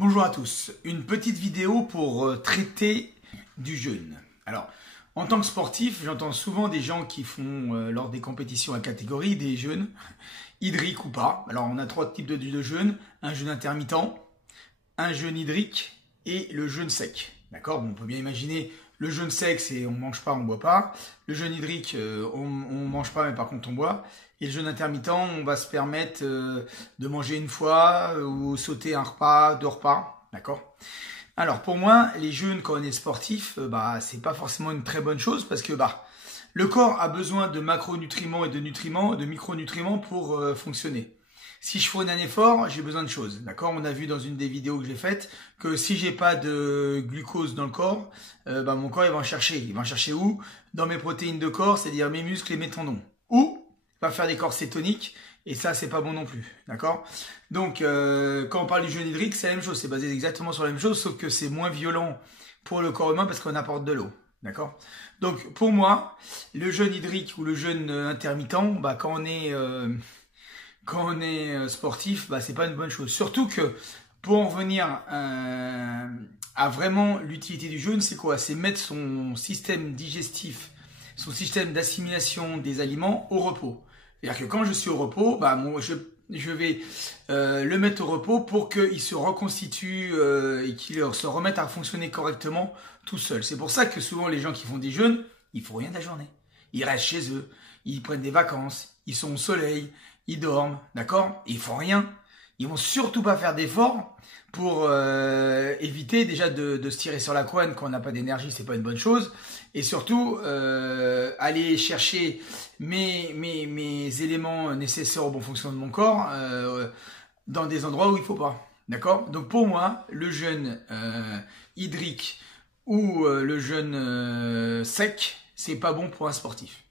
Bonjour à tous, une petite vidéo pour traiter du jeûne. Alors, en tant que sportif, j'entends souvent des gens qui font, lors des compétitions à catégorie, des jeûnes hydriques ou pas. Alors, on a trois types de jeûne, un jeûne intermittent, un jeûne hydrique et le jeûne sec. D'accord? On peut bien imaginer, le jeûne sec, c'est on mange pas, on boit pas. Le jeûne hydrique, on mange pas, mais par contre on boit. Et le jeûne intermittent, on va se permettre de manger une fois ou sauter un repas, deux repas. D'accord? Alors pour moi, les jeûnes quand on est sportif, c'est pas forcément une très bonne chose parce que le corps a besoin de macronutriments et de nutriments, de micronutriments pour fonctionner. Si je fournis un effort, j'ai besoin de choses, d'accord? On a vu dans une des vidéos que j'ai faites que si j'ai pas de glucose dans le corps, mon corps il va en chercher. Il va en chercher où? Dans mes protéines de corps, c'est-à-dire mes muscles et mes tendons. Ou il va faire des corps cétoniques et ça c'est pas bon non plus, d'accord? Donc quand on parle du jeûne hydrique, c'est la même chose, c'est basé exactement sur la même chose, sauf que c'est moins violent pour le corps humain parce qu'on apporte de l'eau, d'accord? Donc pour moi, le jeûne hydrique ou le jeûne intermittent, quand on est sportif, c'est pas une bonne chose. Surtout que pour en venir à vraiment l'utilité du jeûne, c'est quoi? C'est mettre son système digestif, son système d'assimilation des aliments au repos. C'est-à-dire que quand je suis au repos, moi, je vais le mettre au repos pour qu'il se reconstitue et qu'il se remette à fonctionner correctement tout seul. C'est pour ça que souvent les gens qui font des jeûnes, ils font rien de la journée. Ils restent chez eux, ils prennent des vacances, ils sont au soleil, ils dorment, d'accord? Ils font rien. Ils vont surtout pas faire d'efforts pour éviter déjà de se tirer sur la couenne quand on n'a pas d'énergie, c'est pas une bonne chose. Et surtout aller chercher mes éléments nécessaires au bon fonctionnement de mon corps dans des endroits où il faut pas, d'accord? Donc pour moi, le jeûne hydrique ou le jeûne sec, c'est pas bon pour un sportif.